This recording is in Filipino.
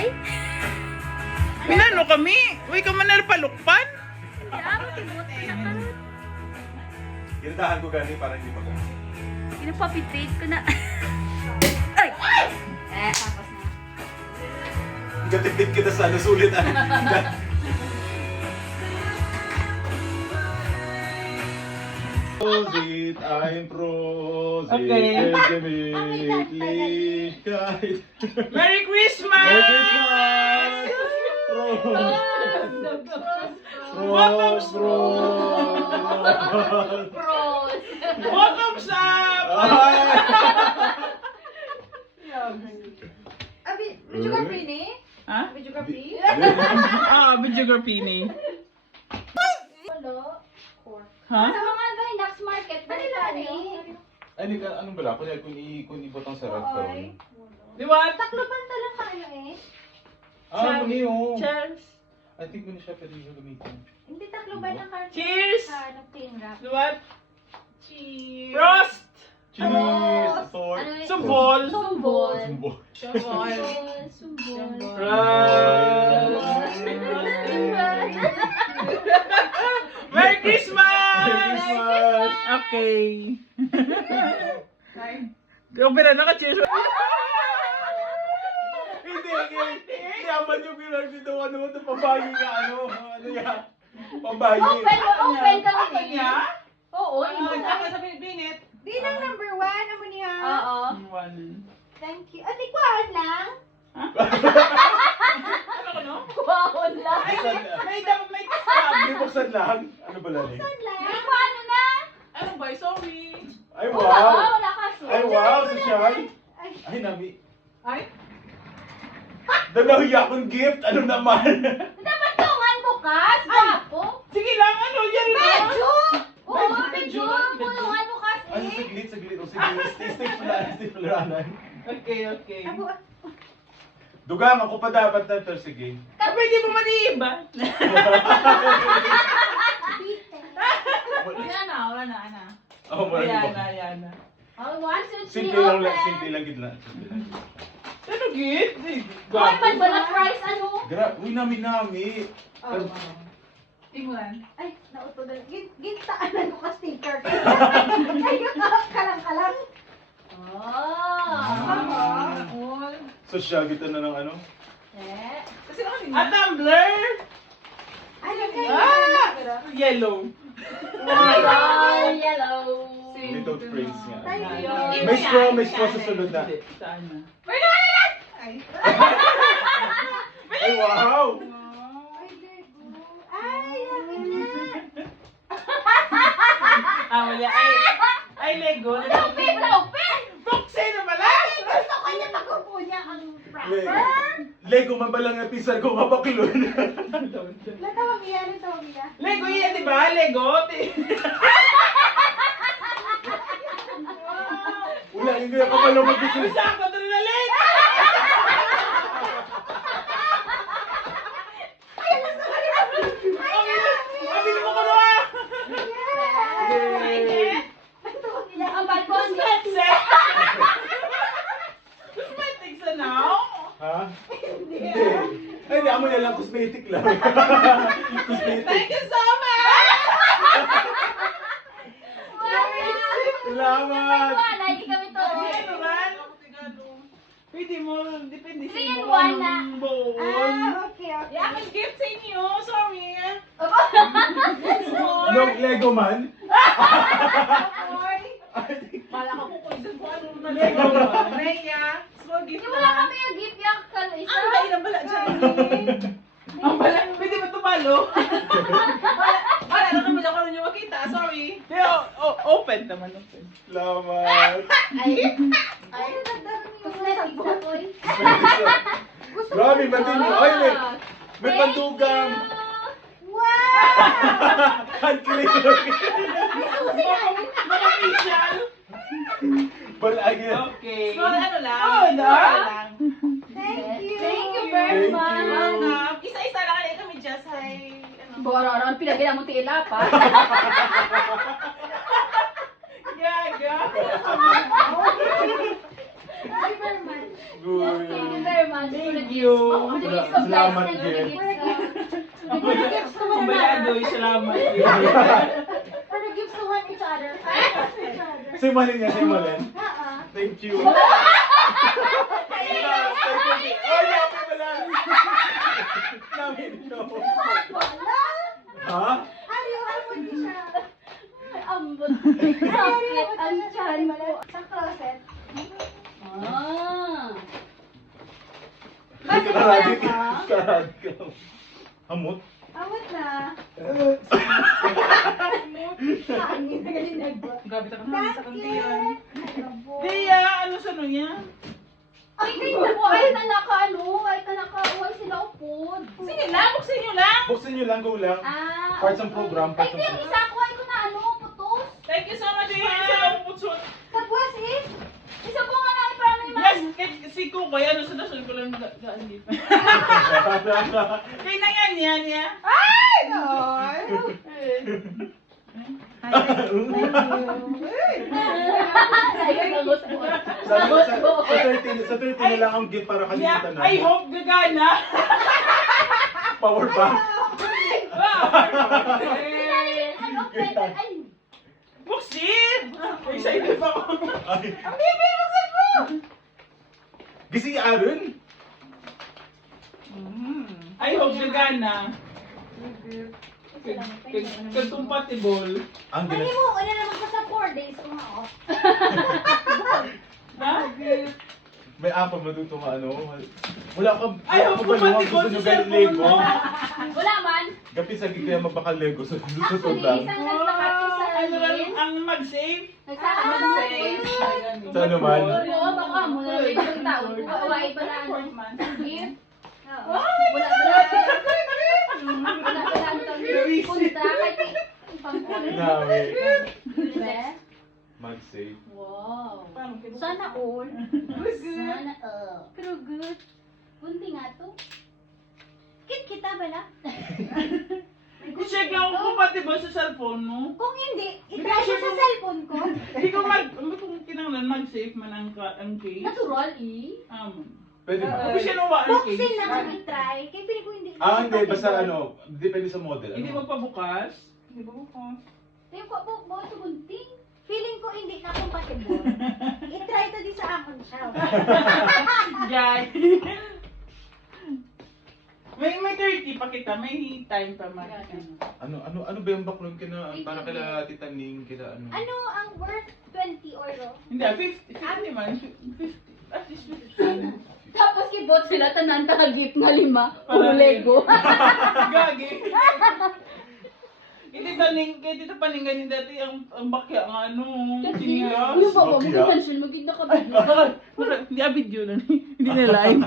Ay! Minano kami? Uy, ka man palukpan? Hindi ako, tibot ko na karot. Gindahan ko gani para hindi mag-ano. Pinapapitrate ko na. Ay! Tapos na. Gatipid kita sa sulit ah. Prosit, I'm Prosit, Okay. Gemini, kahit... Merry Christmas! Merry Christmas! Pros! Pros! Bottoms up! Videography ni? Ha? Videography? Videography ni. Wala. Ha? Sa mga Vinax Market, balita ni. Ay, anong bala? Kung ibot ang sarap ko. Di ba? Takloban talang kayo eh. Ano yun? Cheers! I think mo na siya pwede gamitin. Hindi takloban ng karton. Cheers! Sa clean wrap. Di ba? Cheers! Prost! Cheers! Ano Sword! yun? Sumbol! Sumbol. Sumbo. Shabon! Sumbol. Merry Christmas! Merry Christmas! Okay. Kung pera naka-cheers. Hindi aman yung pinag dito. Ano mo ito? Pambayi nga ano? Ano yan? Pambayi. Open kami. Niya? Oo, Ano iba ako na. sa Pinipinit? Di nang number 1, amo niya. Oo. One. Thank you. Ati kuhaan lang. Ano ko no? Kuwahon lang. May scrub. Hindi buksan lang. Ano ba lali? Saan lang? May kuwano na. Anong ba? Sorry! Ay Wala wow! wala kasi. Ay wow! Sosyal! Ay, Ay nami. Ay? Dalahiya akong gift. Ano naman? Dapat tungan bukas. Bapo. Sige lang, ano yan? medyo! Oo, medyo. Tulungan bukas Ano eh. saglit. O sige, stapleran. Okay. Abo, Dugang ako pa dapat na pero sige. Pwede mo maniba. Wala na. Oh, Ayan wala na. Oh, 1, 2, 3, Simple lang, open. simple lang gid lang. Ano git? Ay, man ba na price ano? Uy, nami. Timulan. ay, nautugan. Gintaanan ko ka sticker. Kayo kalang-kalang. Oh. All. So siya kita na ng ano? Eh. Kasi ako din. A tumbler. Ano kayo? Yellow. Yellow. Little prince nga. Thank you. May straw sa sunod na. Saan na? Ay. Ay, wow! Ay, Lego. Ay, lagi na. Mali. Ay, Lego. Open. Buksin na pala. Gusto ko niya makupo niya ang wrapper. Lego mabalang na pisan ko mabaklon. Natawag niya. Lego yan, di ba? Lego. Wala, hindi ako pala mag-gusto. Saan ko ito nalit? Mabili mo ko na. Natawag niya. Ang balkon. Cosmetics na now? Ha? Hindi. Ay, hindi. Amo na lang. Cosmetic lang. Cosmetic. Thank you so much! Salamat! Wala, hindi kami to. Ano man? Pwede mo, depende sa 3 in iyo 1 na. anong bowl. Okay. Yung aking gift sa inyo. Sorry. No, Lego man? Mala ka kung poison ko ano na Lego ba? Rhea. Small gift Yung wala kami yung gift yung isa. Ang dahil ang bala dyan. Ang bala, pwede mo tumalo? Wala na kami lang kung nyo makita. Sorry. Open naman, open. Salamat! Ay, Cosmetic sa boy. Grabe, matindi. Ay, may pandugang. wow! Hand cream. Official. Balagin. Okay. Small ano lang. Oh, no? Small lang. Thank you. Thank you very Thank much. you. Welcome. Isa-isa lang kayo kami just ay ano. Bora, pinagyan mo tila pa. Gaga. you very much. Thank you very much for the Thank gifts. you. For the gifts of Salamat life and for the din. gifts For the gifts to one Kumbayado, another. salamat. For the gifts to one each other. Each other. Simalin niya, simalin. Thank you. Ay, happy pala. Namin ito. Wala. Ha? Ayaw, mo di siya. Ay, ambot. Sakit ang tiyan ko. Sa closet. Ah. Karadi ka. Karadi ka. Hamot? Awat na. Hangin na galing nagbo. Gabi ka na sa kantiyan. Basket. Kaya, ano sa ano niya? Ay, tingnan mo. Ay, uway sila upod. Sige lang, buksin nyo lang. Buksan niyo lang, go lang. Ah. Parts ng okay. program, Ay, parts ng yung program. isa ko ay ko na putos. Thank you so much, Ian. Sa putsun. Sa buwas eh. Isa ko nga na para may Yes, si Kukoy, ano sa dasun ko lang hindi pa. Kaya na yan niya. Ay, no. Ay, nagot mo. Sa 30 na lang ang gift para Yeah, kalimutan I natin. hope gagana. Power bank. Wow. Ano, pwede? Ay, Buksin! Excited pa ako. Ay, Ang baby, buksan mo! Gising Aaron? I hope gagana. Compatible. Ang Ano ginas... mo, ano naman pa sa 4 days kung ako. Na? May apa matuto nga ano. Wala ka... Ay, hope compatible sa cellphone mo. wala man. Gapi sa gigaya mabaka Lego sa Actually, dututod lang. isang nagtakati sa Ano lang akin. ang mag-save? Mag-save. Sa ano man? Oo, baka mo na rin yung tao. Wala ba na ano? Gift? Oo. Wala ang kami punta kahit pang-ulit. Nawe. Diba? Mag-save. Wow. Sana all. Sana pero good. Bunti nga to. Kit kita ba na? I-check lang kung compatible sa cellphone mo. Kung hindi, itry siya sa cellphone ko. Hindi ko kung kinanglan mag-save man ang case. Natural eh. Pwede ba? Kasi sinuwa ang case. Buksin na kami try. Kaya pili ko hindi. Ah, hindi. Basta ano, depende sa model. Hindi Ano? mo pa bukas. Hindi ba bukas? Tayo ko po, mo ito bunting. Feeling ko hindi na compatible. I-try to di sa akon siya. Jai. May 30 pa kita, may time pa mag. Ano ba yung baklog kina para kila Tita Ning, kila ano? Ano ang worth 20 euro? Hindi, 50 man. 50. At least 50. Tapos kibot sila tanan gift nga 5. Puro Lego. Gagi. Hindi taning, kaya dito paningganin dati ang bakya nga ano, sinilas. Ano ba ba? Bakya? Magkansyon, magiging nakabigla. Hindi, video lang. Hindi na live.